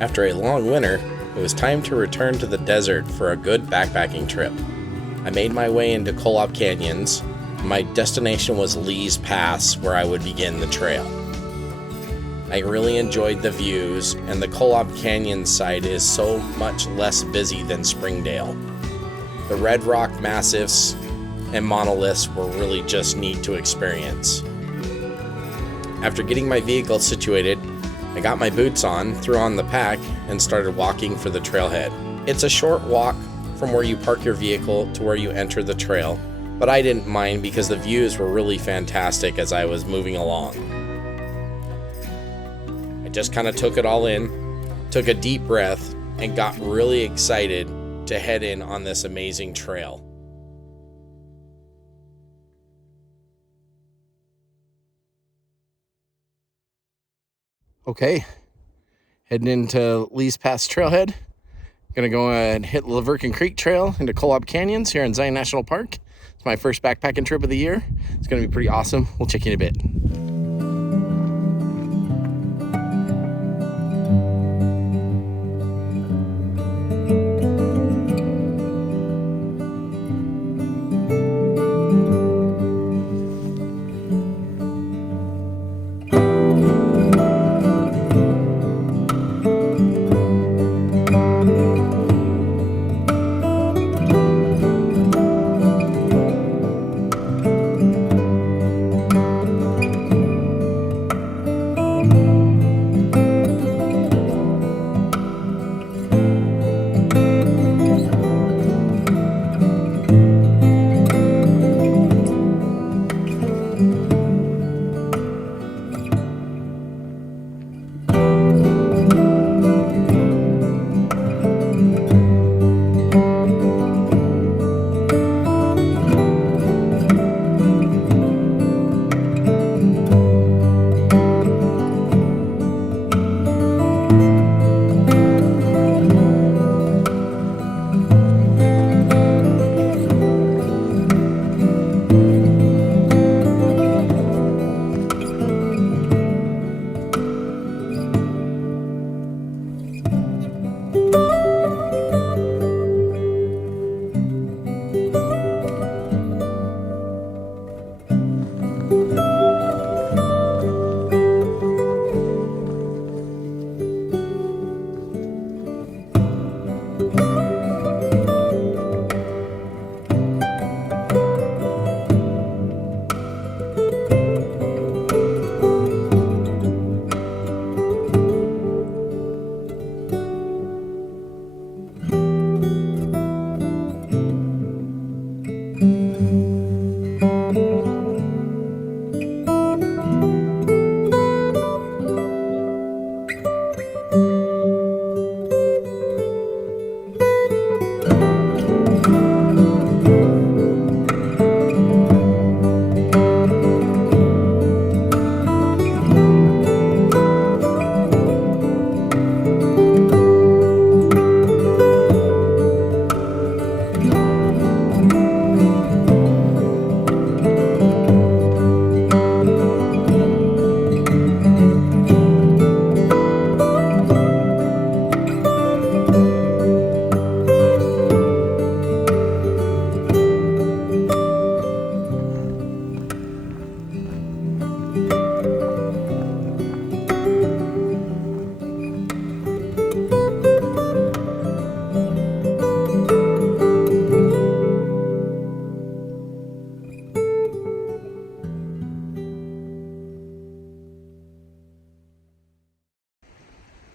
After a long winter, it was time to return to the desert for a good backpacking trip. I made my way into Kolob Canyons. My destination was Lee's Pass, where I would begin the trail. I really enjoyed the views, and the Kolob Canyons site is so much less busy than Springdale. The red rock massifs and monoliths were really just neat to experience. After getting my vehicle situated, I got my boots on, threw on the pack, and started walking for the trailhead. It's a short walk from where you park your vehicle to where you enter the trail, but I didn't mind because the views were really fantastic as I was moving along. I just kind of took it all in, took a deep breath, and got really excited to head in on this amazing trail. Okay, heading into Lee's Pass trailhead. Gonna go and hit the Verkin Creek Trail into Kolob Canyons here in Zion National Park. It's my first backpacking trip of the year. It's gonna be pretty awesome. We'll check in a bit.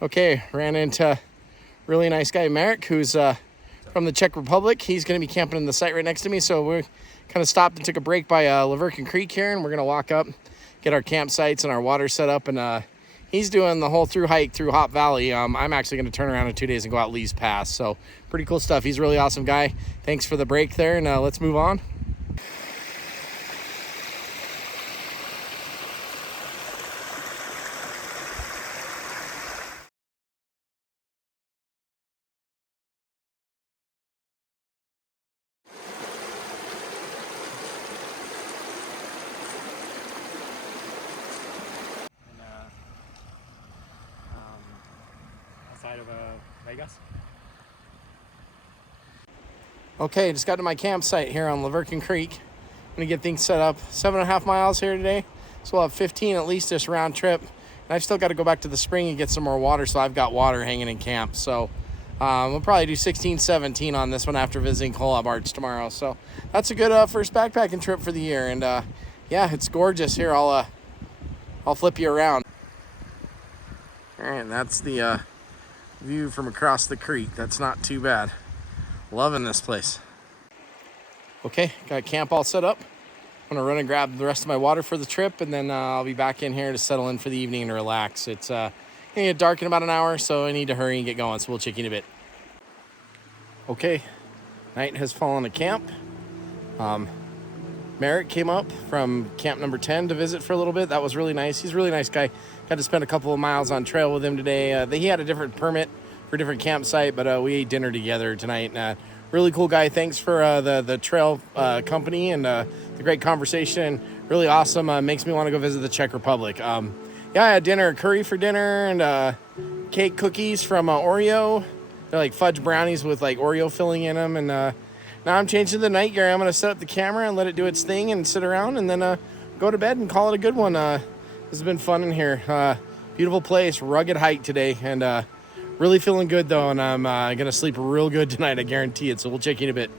Okay, ran into a really nice guy, Marek, who's from the Czech Republic. He's going to be camping in the site right next to me, so we kind of stopped and took a break by Verkin Creek here, and we're going to walk up, get our campsites and our water set up, and he's doing the whole through hike through Hop Valley. I'm actually going to turn around in 2 days and go out Lee's Pass, so pretty cool stuff. He's a really awesome guy. Thanks for the break there, and let's move on. outside of Vegas. Okay, just got to my campsite here on Verkin Creek. I'm gonna get things set up. 7.5 miles here today, so we'll have 15 at least this round trip. And I've still got to go back to the spring and get some more water, so I've got water hanging in camp. So we'll probably do 16, 17 on this one after visiting Kolob Arch tomorrow. So that's a good first backpacking trip for the year. And yeah, it's gorgeous here. I'll flip you around. All right, and that's the view from across the creek. That's not too bad. Loving this place. Okay, got camp all set up. I'm gonna run and grab the rest of my water for the trip, and then I'll be back in here to settle in for the evening and relax. It's gonna get dark in about an hour, so I need to hurry and get going, so we'll check in a bit. Okay, night has fallen to camp. Merrick came up from camp number 10 to visit for a little bit. That was really nice. He's a really nice guy. Got to spend a couple of miles on trail with him today. He had a different permit for a different campsite, but we ate dinner together tonight. Really cool guy. Thanks for the trail company and the great conversation. Really awesome. Makes me want to go visit the Czech Republic. Yeah, I had dinner, curry for dinner, and cake cookies from Oreo. They're like fudge brownies with like Oreo filling in them. And now I'm changing the night gear. I'm going to set up the camera and let it do its thing and sit around and then go to bed and call it a good one. This has been fun in here. Beautiful place, rugged hike today, and really feeling good though, and I'm gonna sleep real good tonight, I guarantee it. So we'll check in a bit.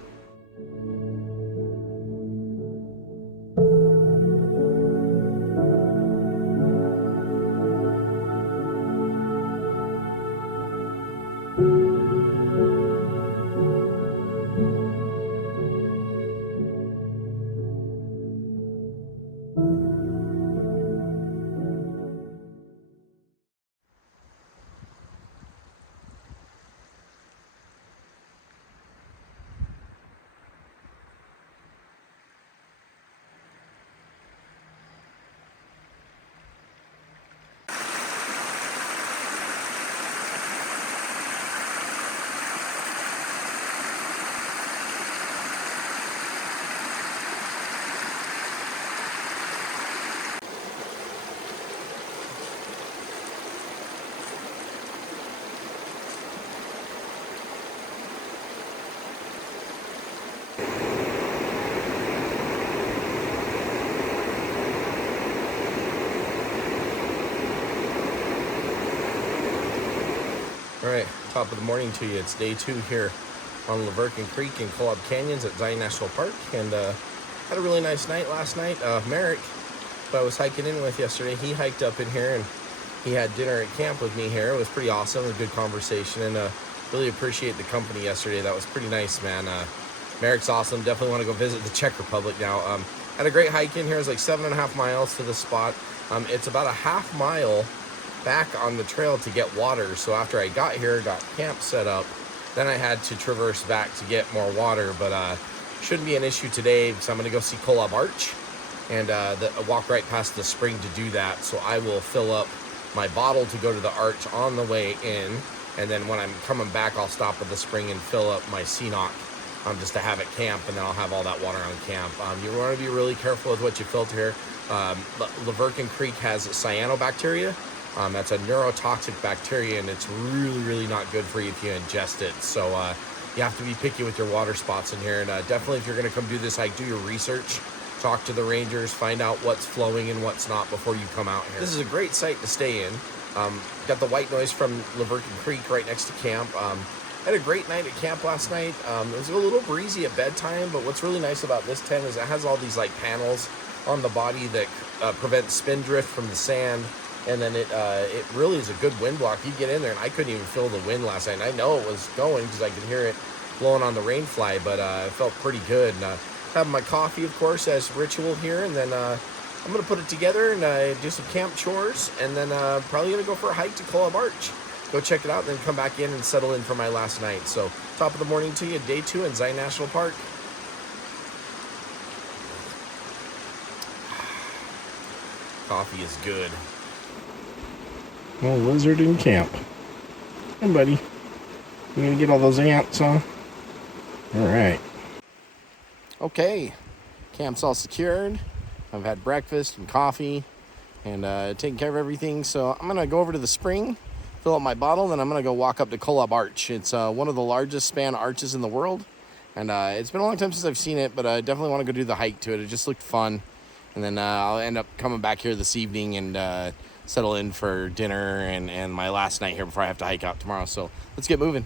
All right, top of the morning to you. It's day 2 here on Verkin Creek in Kolob Canyons at Zion National Park, and had a really nice night last night. Merrick, who I was hiking in with yesterday, he hiked up in here and he had dinner at camp with me here. It was pretty awesome, a good conversation, and really appreciate the company yesterday. That was pretty nice, man. Merrick's awesome. Definitely want to go visit the Czech Republic now. Had a great hike in here. It's like 7.5 miles to the spot. It's about a half mile back on the trail to get water. So after I got here, got camp set up, then I had to traverse back to get more water, but shouldn't be an issue today because I'm going to go see Kolob Arch and walk right past the spring to do that. So I will fill up my bottle to go to the arch on the way in, and then when I'm coming back, I'll stop at the spring and fill up my CNOC just to have at camp, and then I'll have all that water on camp. You want to be really careful with what you filter here. Verkin Creek has cyanobacteria. That's a neurotoxic bacteria, and it's really, really not good for you if you ingest it. So you have to be picky with your water spots in here. And definitely, if you're going to come do this hike, do your research. Talk to the rangers, find out what's flowing and what's not before you come out here. This is a great site to stay in. Got the white noise from Verkin Creek right next to camp. Had a great night at camp last night. It was a little breezy at bedtime, but what's really nice about this tent is it has all these like panels on the body that prevent spin drift from the sand. And then it really is a good wind block. You get in there, and I couldn't even feel the wind last night. And I know it was going because I could hear it blowing on the rainfly, but it felt pretty good. And having my coffee, of course, as ritual here, and then I'm going to put it together and do some camp chores, and then probably going to go for a hike to Kolob Arch. Go check it out, and then come back in and settle in for my last night. So top of the morning to you, day 2 in Zion National Park. Coffee is good. Well, lizard in camp. Hey, buddy. You gonna get all those ants, huh? All right. Okay. Camp's all secured. I've had breakfast and coffee and taken care of everything. So I'm gonna go over to the spring, fill up my bottle, and then I'm gonna go walk up to Kolob Arch. It's one of the largest span arches in the world, and it's been a long time since I've seen it, but I definitely want to go do the hike to it. It just looked fun, and then I'll end up coming back here this evening and settle in for dinner and my last night here before I have to hike out tomorrow. So let's get moving.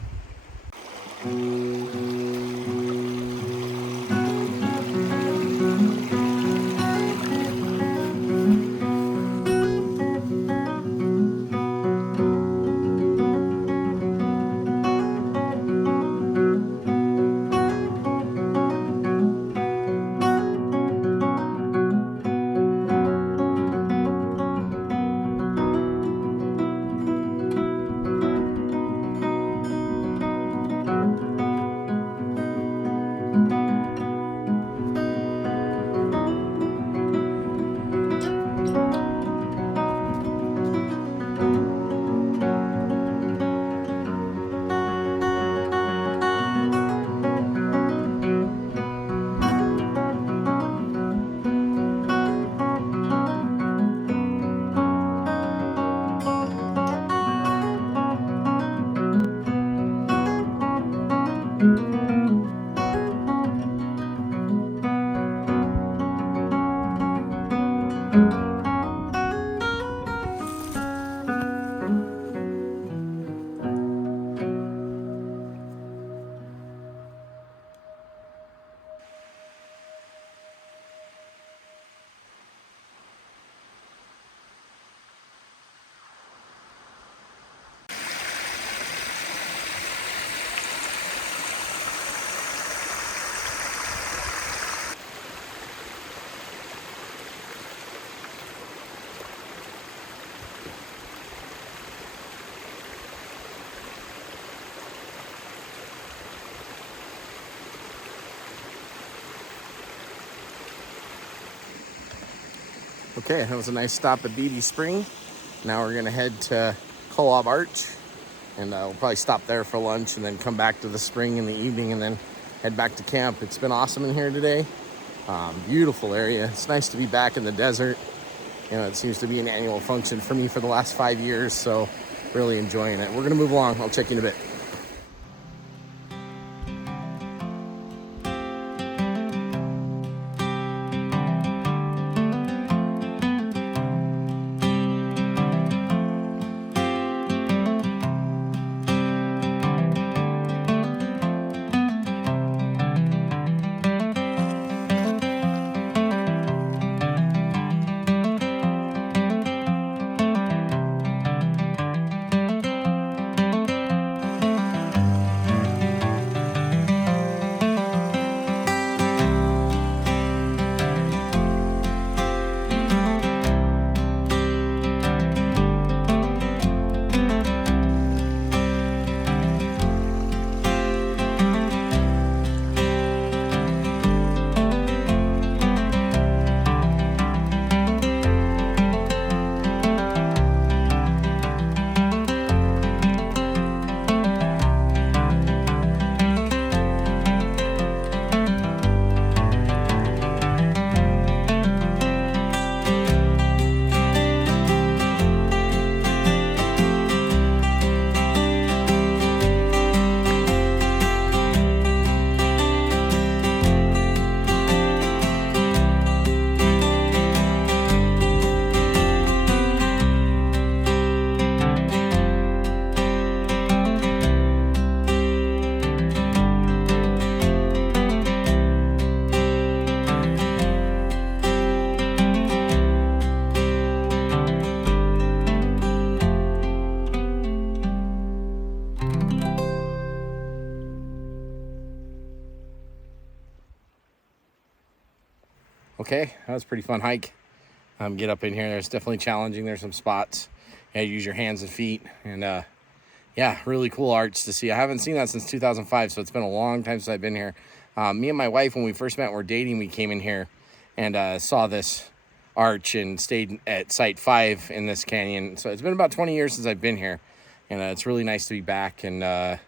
Okay, that was a nice stop at Beatty Spring. Now we're gonna head to Kolob Arch, and we'll probably stop there for lunch and then come back to the spring in the evening and then head back to camp. It's been awesome in here today. Beautiful area. It's nice to be back in the desert. You know, it seems to be an annual function for me for the last 5 years, so really enjoying it. We're gonna move along. I'll check you in a bit. Okay, that was a pretty fun hike. Get up in here. It's definitely challenging. There's some spots. You use your hands and feet. And yeah, really cool arch to see. I haven't seen that since 2005, so it's been a long time since I've been here. Me and my wife, when we first met, were dating, we came in here and saw this arch and stayed at Site 5 in this canyon. So it's been about 20 years since I've been here. And it's really nice to be back. And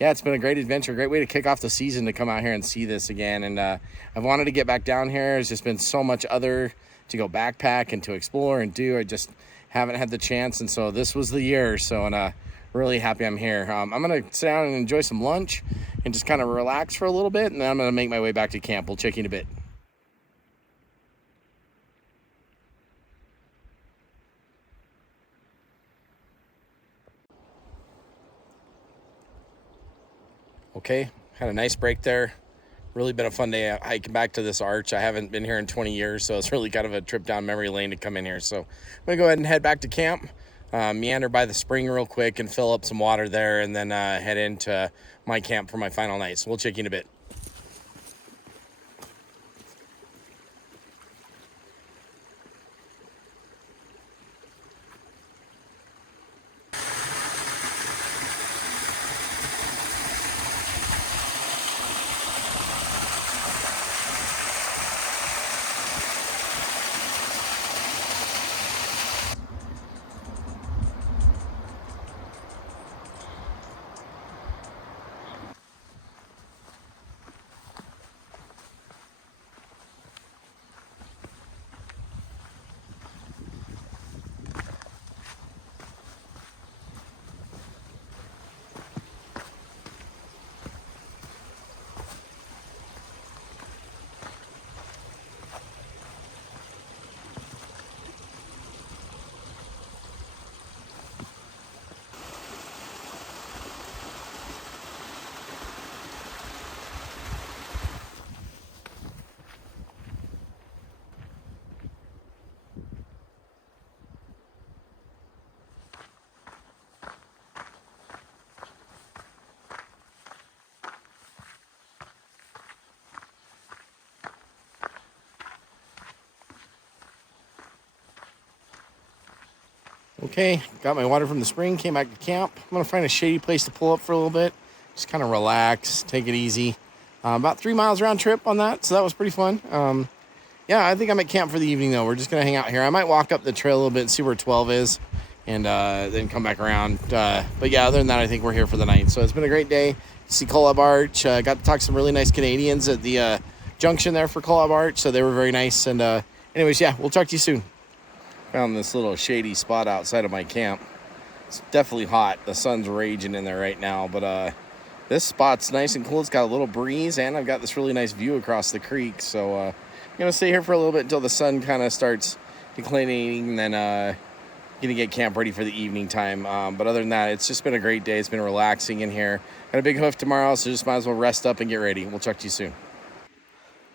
yeah, it's been a great adventure, great way to kick off the season to come out here and see this again. And I've wanted to get back down here. There's just been so much other to go backpack and to explore and do. I just haven't had the chance, and so this was the year. So, and really happy I'm here. I'm gonna sit down and enjoy some lunch and just kind of relax for a little bit, and then I'm gonna make my way back to camp. We'll check in a bit. Okay, had a nice break there. Really been a fun day hiking back to this arch. I haven't been here in 20 years, so it's really kind of a trip down memory lane to come in here. So I'm gonna go ahead and head back to camp, meander by the spring real quick and fill up some water there, and then head into my camp for my final night. So we'll check in a bit. Okay, got my water from the spring, came back to camp. I'm gonna find a shady place to pull up for a little bit. Just kind of relax, take it easy. About 3 miles round trip on that, so that was pretty fun. Yeah, I think I'm at camp for the evening though. We're just gonna hang out here. I might walk up the trail a little bit and see where 12 is, and then come back around. But yeah, other than that, I think we're here for the night. So it's been a great day. See Kolob Arch. Got to talk to some really nice Canadians at the junction there for Kolob Arch, so they were very nice. And anyways, yeah, we'll talk to you soon. Found this little shady spot outside of my camp. It's definitely hot. The sun's raging in there right now, but this spot's nice and cool. It's got a little breeze, and I've got this really nice view across the creek. So I'm gonna stay here for a little bit until the sun kind of starts declining, and then gonna get camp ready for the evening time. But other than that, it's just been a great day. It's been relaxing in here. Got a big hoof tomorrow, so just might as well rest up and get ready. We'll talk to you soon.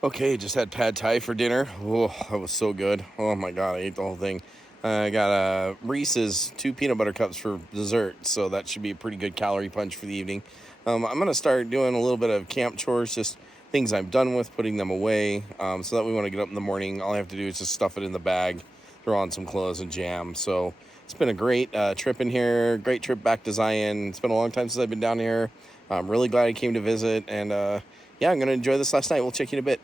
Okay, just had pad thai for dinner. Oh, that was so good. Oh my God, I ate the whole thing. I got Reese's 2 peanut butter cups for dessert, so that should be a pretty good calorie punch for the evening. I'm gonna start doing a little bit of camp chores, just things I'm done with, putting them away, so that we want to get up in the morning. All I have to do is just stuff it in the bag, throw on some clothes and jam. So it's been a great trip in here, great trip back to Zion. It's been a long time since I've been down here. I'm really glad I came to visit, and yeah, I'm gonna enjoy this last night. We'll check you in a bit.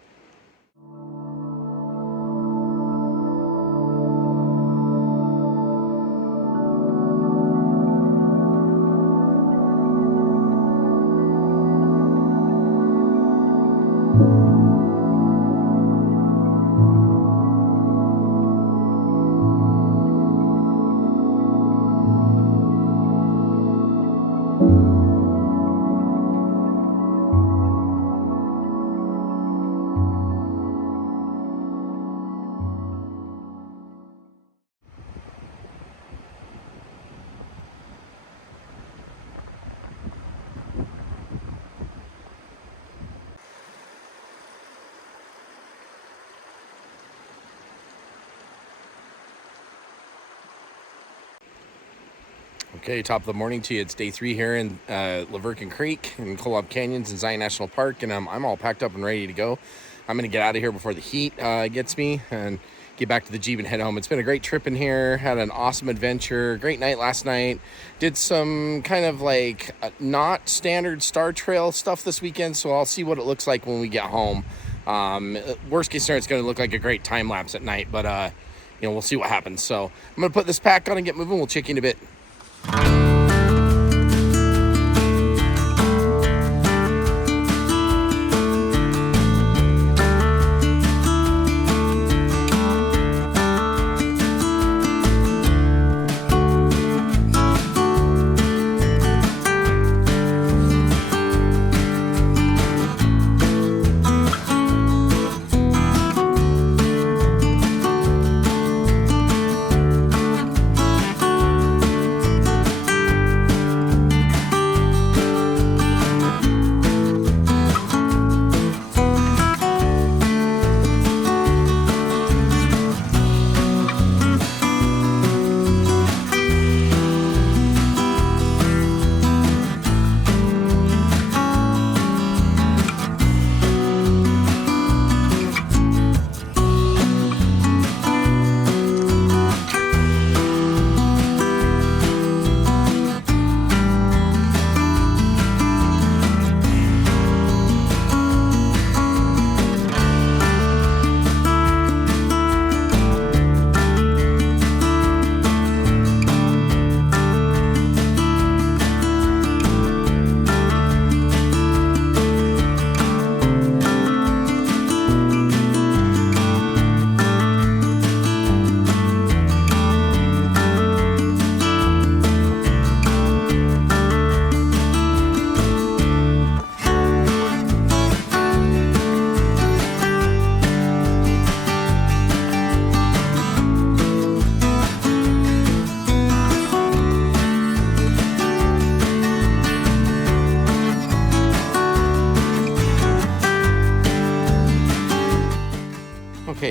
Okay, top of the morning to you. It's day 3 here in Verkin Creek in Kolob Canyons in Zion National Park, and I'm all packed up and ready to go. I'm going to get out of here before the heat gets me and get back to the Jeep and head home. It's been a great trip in here. Had an awesome adventure. Great night last night. Did some kind of like not standard Star Trail stuff this weekend, so I'll see what it looks like when we get home. Worst case scenario, it's going to look like a great time lapse at night, but we'll see what happens. So I'm going to put this pack on and get moving. We'll check in a bit.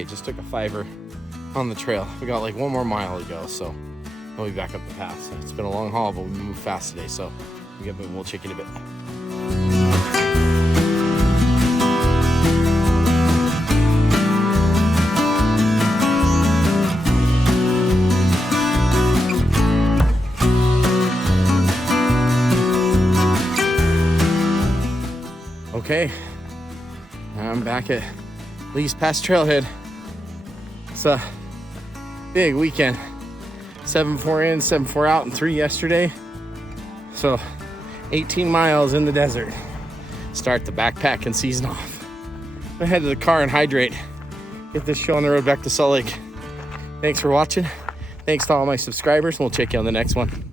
Okay, just took a fiver on the trail. We got like 1 more mile to go, so we'll be back up the path. So it's been a long haul, but we moved fast today, so we'll check in a bit. Okay, I'm back at Lee's Pass Trailhead. It's a big weekend. 7-4 in, 7-4 out, and 3 yesterday. So 18 miles in the desert. Start the backpacking season off. I'm gonna head to the car and hydrate. Get this show on the road back to Salt Lake. Thanks for watching. Thanks to all my subscribers. We'll check you on the next one.